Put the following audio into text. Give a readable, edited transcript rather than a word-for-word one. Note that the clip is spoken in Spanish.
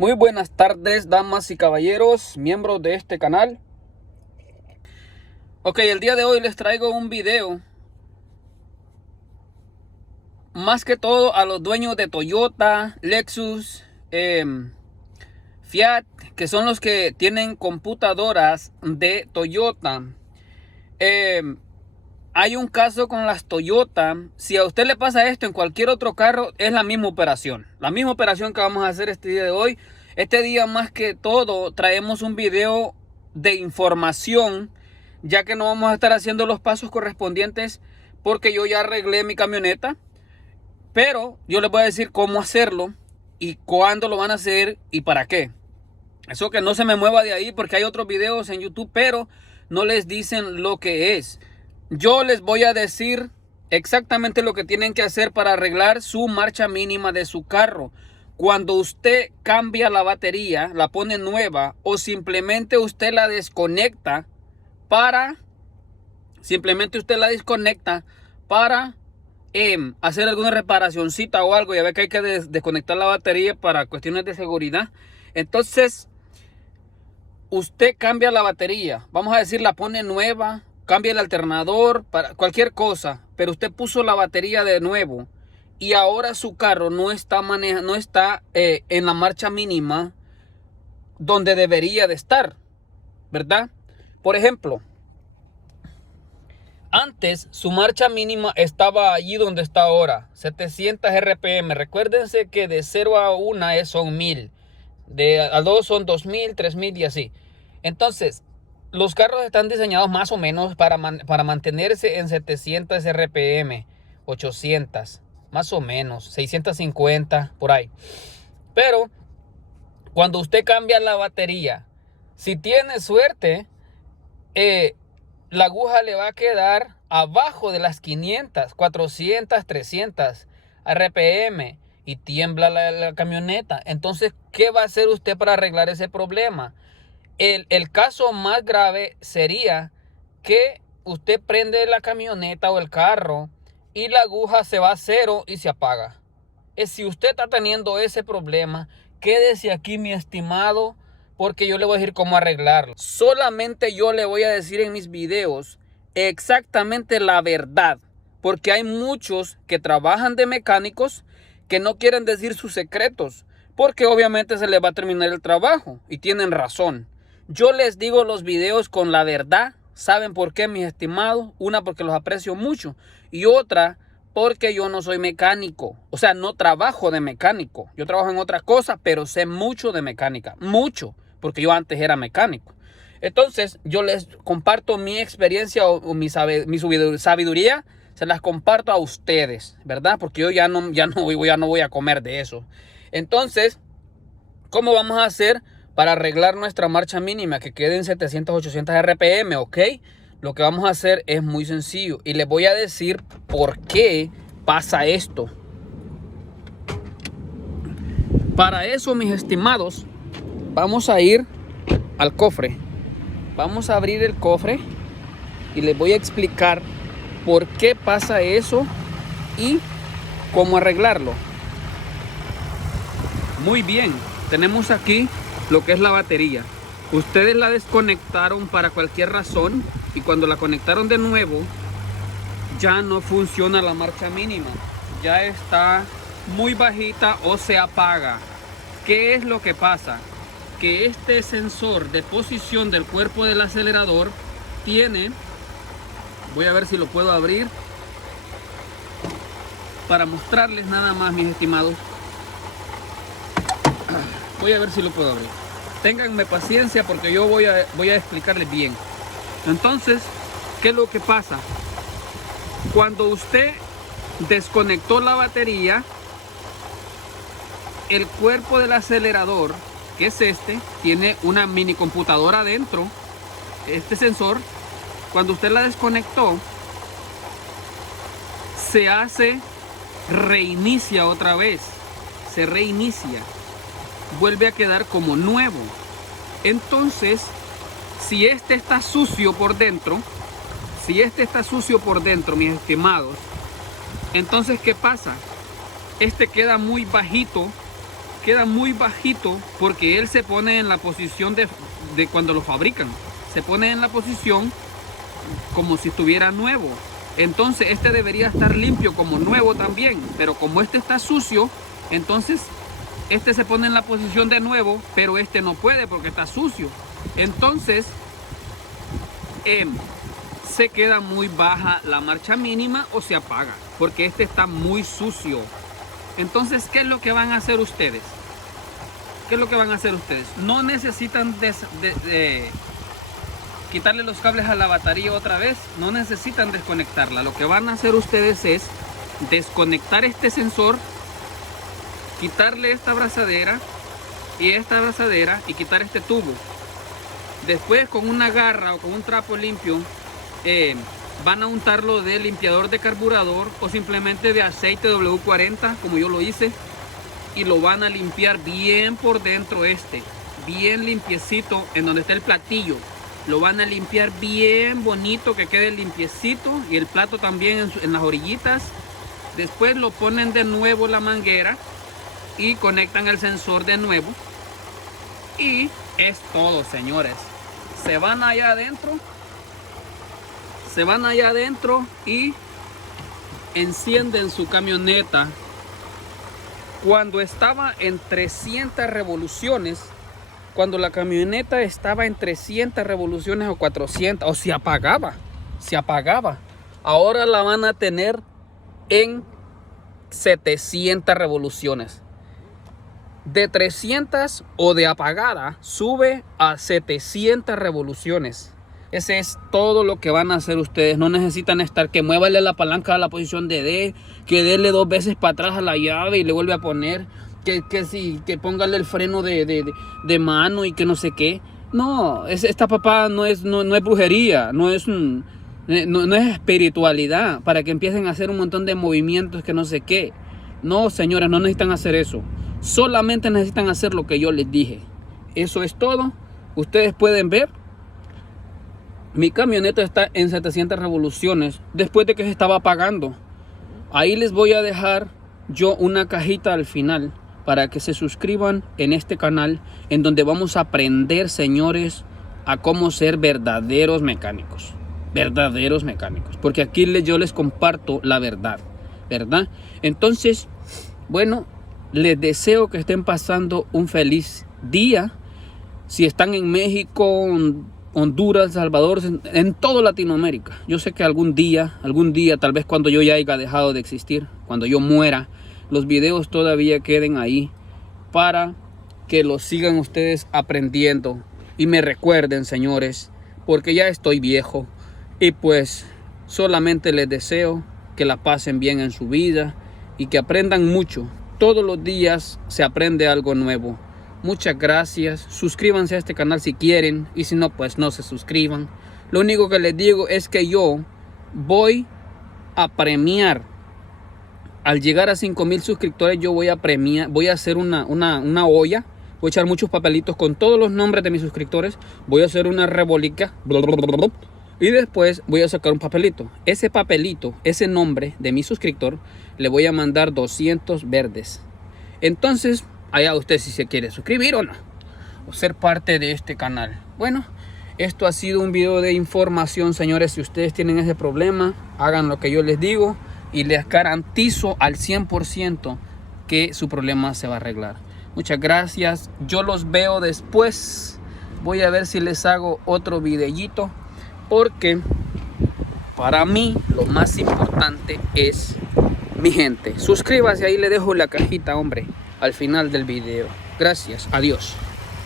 Muy buenas tardes, damas y caballeros, miembros de este canal. Ok, el día de hoy les traigo un video más que todo a los dueños de Toyota, Lexus, Fiat, que son los que tienen computadoras de Toyota. Hay un caso con las Toyota. Si a usted le pasa esto en cualquier otro carro, es la misma operación. La misma operación que vamos a hacer este día de hoy. Este día más que todo traemos un video de información, ya que no vamos a estar haciendo los pasos correspondientes porque yo ya arreglé mi camioneta. Pero yo les voy a decir cómo hacerlo y cuándo lo van a hacer y para qué. Eso que no se me mueva de ahí porque hay otros videos en YouTube, pero no les dicen lo que es. Yo les voy a decir exactamente lo que tienen que hacer para arreglar su marcha mínima de su carro. Cuando usted cambia la batería, la pone nueva o simplemente usted la desconecta para hacer alguna reparacioncita o algo. Ya ve que hay que desconectar la batería para cuestiones de seguridad. Entonces, usted cambia la batería, vamos a decir, la pone nueva, cambia el alternador, para cualquier cosa, pero usted puso la batería de nuevo y ahora su carro no está en la marcha mínima donde debería de estar, ¿verdad? Por ejemplo, antes su marcha mínima estaba allí donde está ahora, 700 RPM. Recuérdense que de 0 a 1 son 1000, a 2 son 2000, 3000 y así. Entonces, los carros están diseñados más o menos para mantenerse en 700 RPM, 800, más o menos, 650, por ahí. Pero, cuando usted cambia la batería, si tiene suerte, la aguja le va a quedar abajo de las 500, 400, 300 RPM y tiembla la camioneta. Entonces, ¿qué va a hacer usted para arreglar ese problema? El caso más grave sería que usted prende la camioneta o el carro y la aguja se va a cero y se apaga. Si usted está teniendo ese problema, quédese aquí, mi estimado, porque yo le voy a decir cómo arreglarlo. Solamente yo le voy a decir en mis videos exactamente la verdad, porque hay muchos que trabajan de mecánicos que no quieren decir sus secretos, porque obviamente se les va a terminar el trabajo y tienen razón. Yo les digo los videos con la verdad. ¿Saben por qué, mis estimados? Una, porque los aprecio mucho, y otra, porque yo no soy mecánico. O sea, no trabajo de mecánico. Yo trabajo en otra cosa, pero sé mucho de mecánica. Mucho, porque yo antes era mecánico. Entonces, yo les comparto mi experiencia o mi sabiduría. Se las comparto a ustedes, ¿verdad? Porque yo ya no voy a comer de eso. Entonces, ¿cómo vamos a hacer para arreglar nuestra marcha mínima que quede en 700, 800 RPM? ¿Ok? Lo que vamos a hacer es muy sencillo y les voy a decir por qué pasa esto. Para eso, mis estimados, vamos a ir al cofre. Vamos a abrir el cofre y les voy a explicar por qué pasa eso y cómo arreglarlo. Muy bien, tenemos aquí lo que es la batería. Ustedes la desconectaron para cualquier razón y cuando la conectaron de nuevo ya no funciona la marcha mínima, ya está muy bajita o se apaga. ¿Qué es lo que pasa? Que este sensor de posición del cuerpo del acelerador tiene, voy a ver si lo puedo abrir para mostrarles nada más, mis estimados. Voy a ver si lo puedo abrir. Ténganme paciencia porque yo voy a explicarles bien. Entonces, ¿qué es lo que pasa? Cuando usted desconectó la batería, el cuerpo del acelerador, que es tiene una mini computadora adentro. Este sensor, cuando usted la desconectó, reinicia otra vez. Se reinicia. Vuelve a quedar como nuevo. Entonces, si este está sucio por dentro, mis estimados, entonces ¿qué pasa? Este queda muy bajito queda muy bajito porque él se pone en la posición de cuando lo fabrican. Se pone en la posición como si estuviera nuevo. Entonces este debería estar limpio como nuevo también, pero como este está sucio, entonces este se pone en la posición de nuevo, pero este no puede porque está sucio. Entonces se queda muy baja la marcha mínima o se apaga porque este está muy sucio. Entonces, ¿qué es lo que van a hacer ustedes? ¿Qué es lo que van a hacer ustedes? No necesitan quitarle los cables a la batería otra vez, no necesitan desconectarla. Lo que van a hacer ustedes es desconectar este sensor, quitarle esta abrazadera y quitar este tubo. Después, con una garra o con un trapo limpio, van a untarlo de limpiador de carburador o simplemente de aceite W40, como yo lo hice, y lo van a limpiar bien por dentro, bien limpiecito, en donde está el platillo. Lo van a limpiar bien bonito, que quede limpiecito, y el plato también en las orillitas. Después lo ponen de nuevo la manguera y conectan el sensor de nuevo, y es todo, señores. Se van allá adentro y encienden su camioneta. Cuando estaba en 300 revoluciones, cuando la camioneta estaba en 300 revoluciones o 400, o se apagaba. Ahora la van a tener en 700 revoluciones. De 300 o de apagada sube a 700 revoluciones. Ese es todo lo que van a hacer ustedes. No necesitan estar que muévale la palanca a la posición de D, que déle 2 veces para atrás a la llave y le vuelve a poner, que póngale el freno de mano y que no sé qué. No, esta papá no es brujería, no es espiritualidad para que empiecen a hacer un montón de movimientos que no sé qué. No, señores, no necesitan hacer eso. Solamente necesitan hacer lo que yo les dije. Eso es todo. Ustedes pueden ver, mi camioneta está en 700 revoluciones después de que se estaba apagando. Ahí les voy a dejar yo una cajita al final para que se suscriban en este canal, en donde vamos a aprender, señores, a cómo ser verdaderos mecánicos. Porque aquí yo les comparto la verdad, ¿verdad? Entonces, bueno, les deseo que estén pasando un feliz día. Si están en México, Honduras, Salvador, en toda Latinoamérica. Yo sé que algún día, tal vez cuando yo ya haya dejado de existir, cuando yo muera, los videos todavía queden ahí para que los sigan ustedes aprendiendo y me recuerden, señores, porque ya estoy viejo y pues solamente les deseo que la pasen bien en su vida y que aprendan mucho. Todos los días se aprende algo nuevo. Muchas gracias. Suscríbanse a este canal si quieren, y si no, pues no se suscriban. Lo único que les digo es que yo voy a premiar. Al llegar a 5,000 suscriptores, yo voy a premiar, voy a hacer una olla. Voy a echar muchos papelitos con todos los nombres de mis suscriptores. Voy a hacer una rebolica. Y después voy a sacar un papelito. Ese papelito, ese nombre de mi suscriptor, le voy a mandar 200 verdes. Entonces, allá usted si se quiere suscribir o no, o ser parte de este canal. Bueno, esto ha sido un video de información, señores. Si ustedes tienen ese problema, hagan lo que yo les digo y les garantizo al 100% que su problema se va a arreglar. Muchas gracias. Yo los veo después. Voy a ver si les hago otro videíto, porque para mí lo más importante es mi gente. Suscríbase, ahí le dejo la cajita, hombre, al final del video. Gracias, adiós.